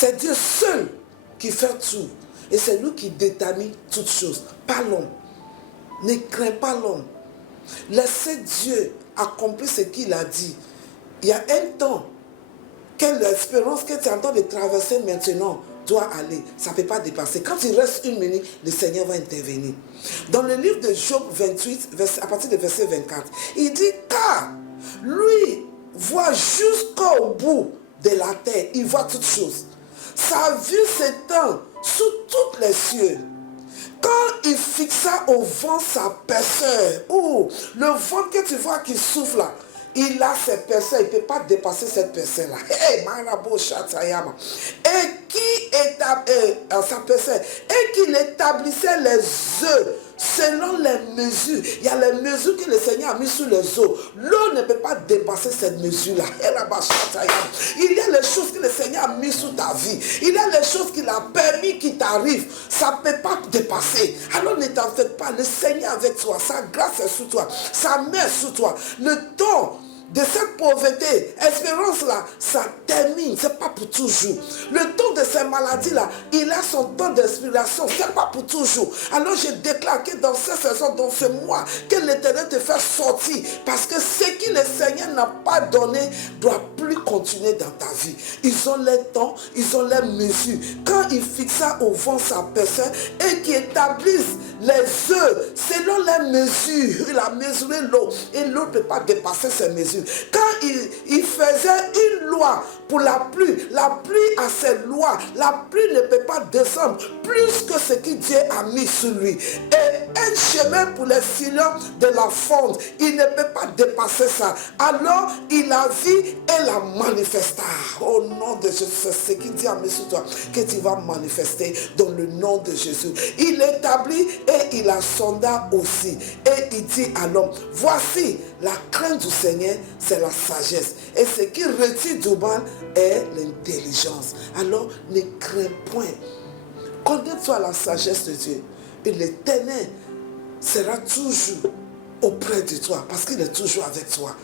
C'est Dieu seul qui fait tout. Et c'est lui qui détermine toutes choses, pas l'homme. Ne crains pas l'homme. Laissez Dieu accomplir ce qu'il a dit. Il y a un temps, quelle espérance que tu es en train de traverser maintenant doit aller. Ça ne peut pas dépasser. Quand il reste une minute, le Seigneur va intervenir. Dans le livre de Job 28, à partir du verset 24, il dit car lui voit jusqu'au bout de la terre. Il voit toutes choses. Sa vue s'étend sous toutes les cieux. Quand il fixa au vent sa perceur, le vent que tu vois qui souffle là, il a ses perceurs, il ne peut pas dépasser cette perceur là. Et qui sa perceur, et qu'il établissait les œufs selon les mesures. Il y a les mesures que le Seigneur a mis sur les eaux. L'eau ne peut pas dépasser cette mesure-là. Il y a les choses que le Seigneur a mis sur ta vie. Il y a les choses qu'il a permis qui t'arrivent. Ça ne peut pas dépasser. Alors ne t'en fais pas. Le Seigneur avec toi. Sa grâce est sur toi. Sa main est sur toi. Le temps de cette pauvreté, espérance là, ça termine, c'est pas pour toujours. Le temps de ces maladies là, il a son temps d'inspiration, c'est pas pour toujours. Alors je déclare que dans cette saison, dans ce mois, que l'Éternel te fait sortir, parce que ce que le Seigneur n'a pas donné doit plus continuer dans ta vie. Ils ont les temps, ils ont les mesures. Quand il fixa au vent sa personne et qui établissent les œufs selon les mesures, il a mesuré l'eau et l'eau ne peut pas dépasser ces mesures. Quand il faisait une loi pour la pluie a ses lois. La pluie ne peut pas descendre plus que ce que Dieu a mis sur lui. Et un chemin pour les filons de la fonte, il ne peut pas dépasser ça. Alors il a vu et l'a manifesta. Au nom de Jésus, c'est ce qu'il dit à mis sur toi, que tu vas manifester dans le nom de Jésus. Il établit et il assonda aussi. Et il dit à l'homme, voici la crainte du Seigneur, c'est la sagesse. Et ce qui retire du mal est l'intelligence. Alors ne crains point. Connais-toi la sagesse de Dieu. Et l'Éternel sera toujours auprès de toi parce qu'il est toujours avec toi.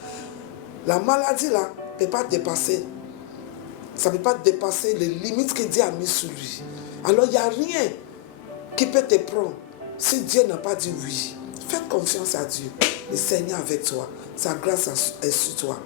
La maladie là ne peut pas dépasser. Ça ne peut pas dépasser les limites que Dieu a mis sur lui. Alors il n'y a rien qui peut te prendre si Dieu n'a pas dit oui. Fais confiance à Dieu. Le Seigneur avec toi. Sa grâce est sur toi.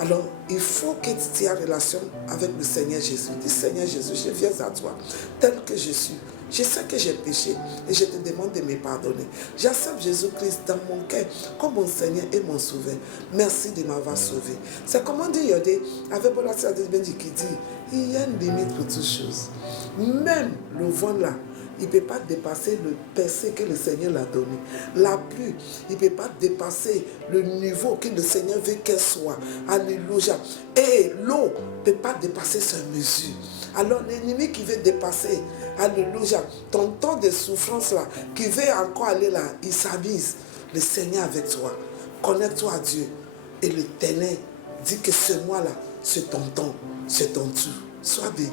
Alors, il faut que tu aies une relation avec le Seigneur Jésus. Dis, Seigneur Jésus, je viens à toi tel que je suis. Je sais que j'ai péché et je te demande de me pardonner. J'accepte Jésus-Christ dans mon cœur comme mon Seigneur et mon Sauveur. Merci de m'avoir sauvé. C'est comme on dit, avec Bola Sadibéndi qui dit, il y a une limite pour toutes choses. Même le vent là, il ne peut pas dépasser le percé que le Seigneur l'a donné. La pluie, il ne peut pas dépasser le niveau que le Seigneur veut qu'elle soit. Alléluia. Et l'eau ne peut pas dépasser sa mesure. Alors l'ennemi qui veut dépasser, alléluia, ton temps de souffrance là, qui veut encore aller là, il s'abuse. Le Seigneur avec toi. Connecte-toi à Dieu. Et l'Éternel dit que ce mois là, c'est ton temps, c'est ton tout. Sois béni.